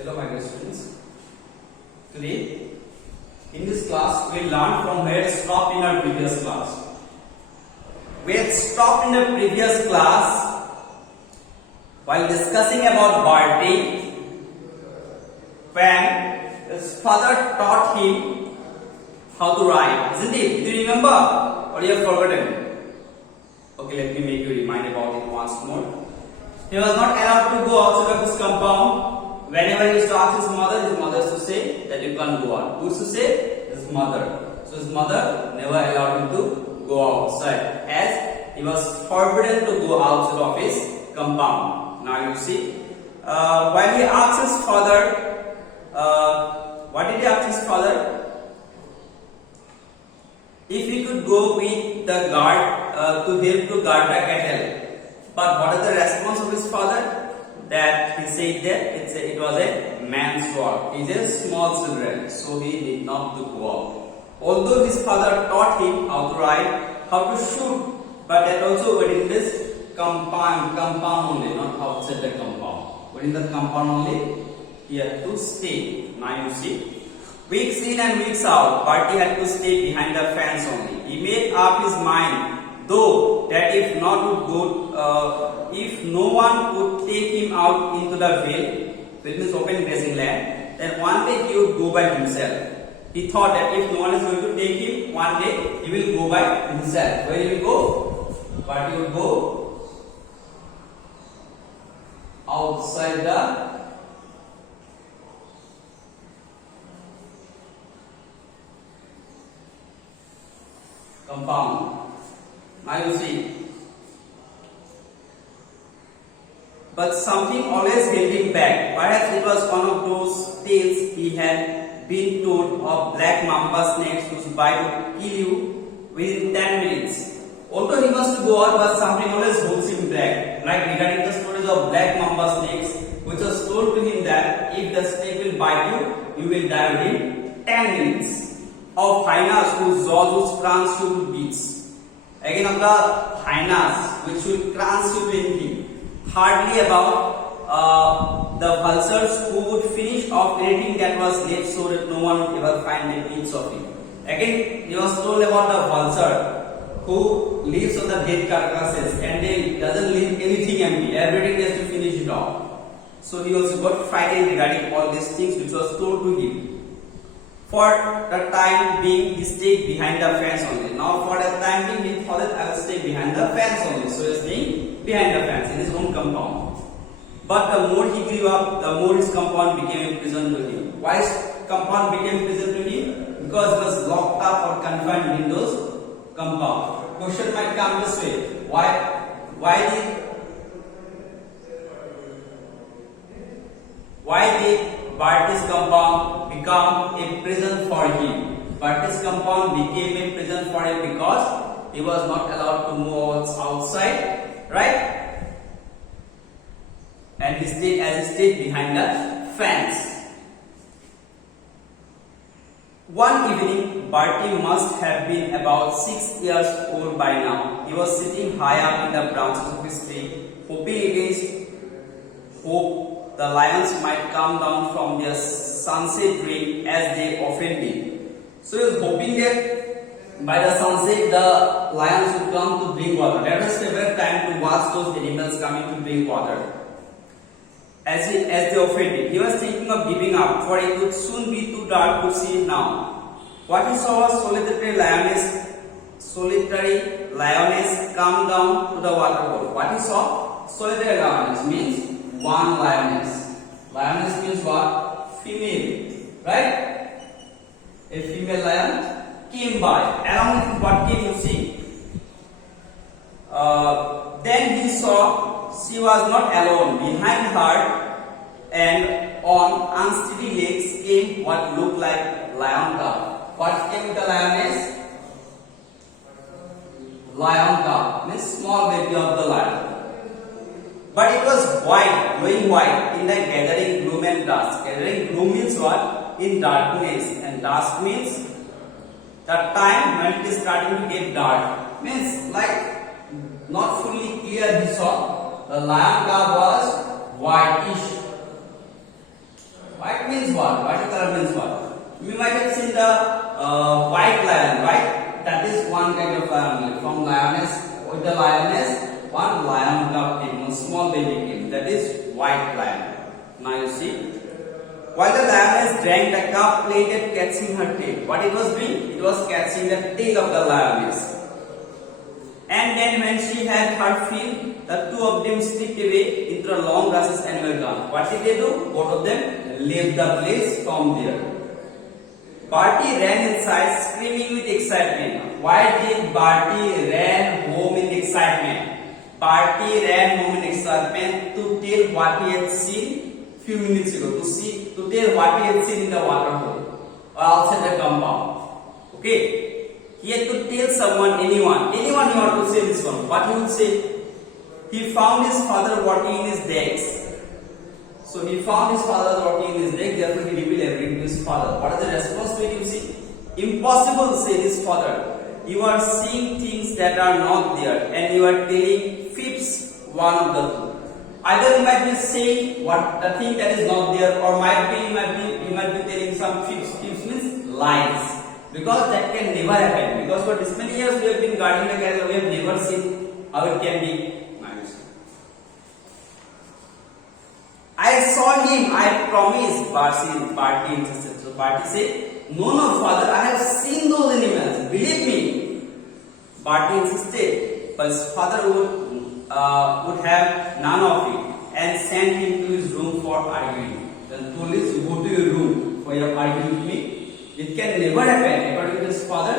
Hello my dear students. Today in this class we learn from where we stopped in our previous class. We had stopped in the previous class while discussing about Barty when his father taught him how to write. Isn't it? Do you remember? Or you have forgotten? Okay, let me make you remind about it once more. He was not allowed to go outside of his compound. Whenever he used to ask his mother used to say that you can't go out. Who used to say? His mother. So his mother never allowed him to go outside, as he was forbidden to go outside of his compound. Now you see, while he asked his father, what did he ask his father? If he could go with the guard to help to guard the cattle. But what is the response of his father? That he said that it was a man's work. He is a small children, so he did not to go out. Although his father taught him how to write, how to shoot, but that also within this compound only, not outside the compound. Within the compound only, he had to stay. Now you see, weeks in and weeks out, Barty had to stay behind the fence only. He made up his mind, though, that if no one would take him out into the field, which means open grazing land, then one day he would go by himself. He thought that if no one is going to take him, one day he will go by himself. Where he will go? But he will go outside the compound. Now you see, but something always held him back. Perhaps it was one of those tales he had been told of black mamba snakes whose bite would kill you within 10 minutes. Although he wants to go out, but something always holds him back. Like regarding the stories of black mamba snakes, which was told to him that if the snake will bite you, you will die within 10 minutes. Of hyenas whose jaws would crunch you to bits. Again of the hyenas which will crunch you to anything. Hardly about the vultures who would finish off anything that was left so that no one would ever find the bits of it. Again, he was told about the vulture who lives on the dead carcasses and they doesn't leave anything empty. Everything has to finish it off. So he also got frightened regarding all these things which was told to him. For the time being, he stayed behind the fence only. Now, for the time being, he thought that I will stay behind the fence only. So he is staying behind the fence in his own compound. But the more he grew up, the more his compound became a prison to him. Why his compound became a prison to him? Because he was locked up or confined in those compound. Question might come this way: Why did Barty's compound become a prison for him? Barty's compound became a prison for him because he was not allowed to move outside, right? And he stayed behind the fence. One evening, Barty must have been about 6 years old by now. He was sitting high up in the branches of his tree, hoping against hope the lions might come down from their sunset dream as they often did. So he was hoping that by the sunset the lions would come to drink water. That was his favorite time to watch those animals coming to drink water. As they often did. He was thinking of giving up, for it would soon be too dark to see now. What he saw was solitary lioness come down to the water hole. What he saw? Solitary lioness means one lioness. Lioness means what? Female. Right? A female lion came by. Along with what came you see? Then he saw she was not alone. Behind her and on unsteady legs came what looked like lion cub. What came with the lioness? Lion cub means small baby of the lion. But it was white, glowing white in the gathering gloom and dusk. Gathering gloom means what? In darkness. And dusk means the time when it is starting to get dark. Means like not fully clear he saw. The lion cub was whitish. means what? White color means what? You might have seen the white lion, right? That is one kind of lion. From lioness, with the lioness, one lion cub came, one small baby came. That is white lion. Now you see. While the lioness drank, the cup played at catching her tail. What it was doing? It was catching the tail of the lioness. And then when she had her fill, the two of them slipped away into the long grasses and were gone. What did they do? Both of them left the place from there. Barty ran inside screaming with excitement. Why did Barty ran home in excitement? Barty ran home in excitement to tell what he had seen few minutes ago. To tell what he had seen in the water hole or outside the compound. Okay. He had to tell someone, anyone he ought to say this one. What he would say? He found his father working in his decks. So he found his father working in his deck, therefore he revealed everything to his father. What is the response to it you see? Impossible, said his father. You are seeing things that are not there and you are telling fibs, one of the two. Either you might be saying what the thing that is not there, or you might be telling some fibs. Fibs means lies. Because that can never happen. Because for this many years we have been guarding the cattle, we have never seen how it can be. I saw him, I promise. Barty insisted. So Barty said, no, father, I have seen those animals. Believe me. Barty insisted, but his father would have none of it and sent him to his room for arguing. Then told him, you go to your room for your arguing with me. It can never happen. According to his father,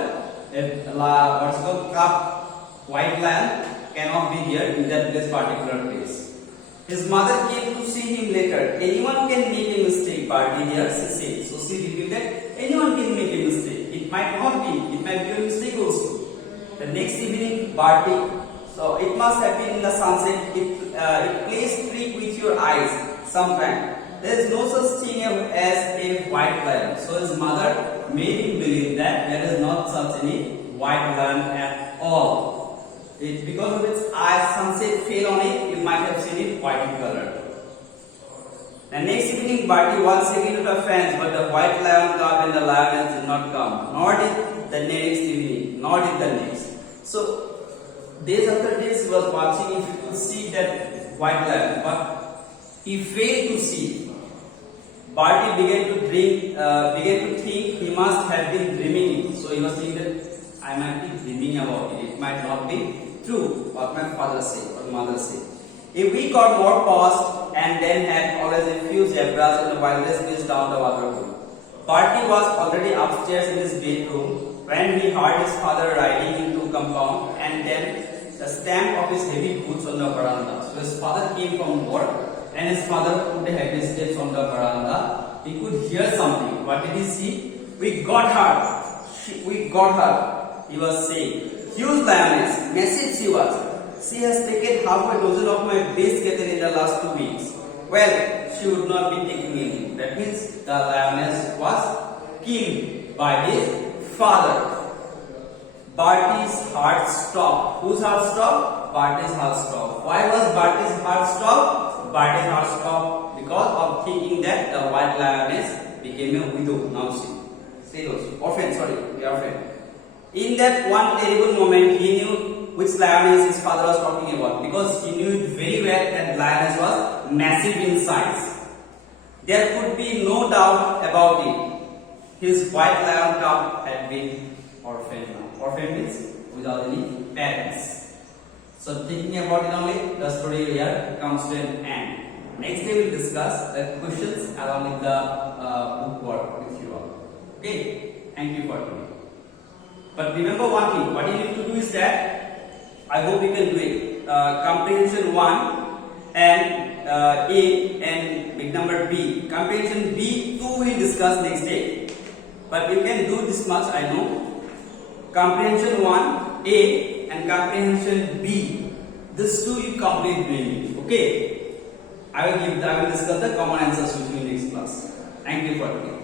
what's called cup, white lion cannot be there in that particular place. His mother came to see him later. Anyone can make a mistake, Barty here, she said. So she revealed that anyone can make a mistake. It might not be. It might be a mistake also. The next evening, Barty, so it must have been in the sunset. It plays trick with your eyes sometime. There is no such thing as a white lion. So his mother made him believe that there is not such any white lion at all. Because of its eyes, sunset fell on it, you might have seen it white in color. The next evening, Barty once again to the fence, but the white lion cub and the lioness did not come. Nor did the next evening, nor did the next. So, days after days, he was watching if he could see that white lion, but he failed to see. Barty began to think he must have been dreaming it. So he was thinking that I might be dreaming about it. It might not be true what my father said or mother said. A week or more passed and then had always a few zebras in the wildest place down the water hole. Barty was already upstairs in his bedroom when he heard his father riding into compound and then the stamp of his heavy boots on the veranda. So his father came from work and his father put heavy steps on the veranda. He could hear something. What did he see? We got her. We got her. He was saying. Huge lioness, massive she was. She has taken half a dozen of my best cattle in the last 2 weeks. Well, she would not be taking any. That means the lioness was killed by his father. Barty's heart stopped. Whose heart stopped? Barty's heart stopped. Why was Barty's heart stopped? Barty's heart stopped because of thinking that the white lioness became a widow. Now see orphan. In that one terrible moment, he knew which lioness his father was talking about, because he knew it very well that lioness was massive in size. There could be no doubt about it. His white lion cub had been orphaned now. Orphaned means without any parents. So thinking about it only, the story here comes to an end. Next day we will discuss the questions along with the book work with you all. Okay, thank you for today. But remember one thing, what you need to do is that, I hope you can do it, comprehension 1 and A and big number B. Comprehension B 2 we will discuss next day, but you can do this much I know. Comprehension 1 A and comprehension B, this 2 you complete doing it. Okay, I will discuss the common answers with you in next class. Thank you for today.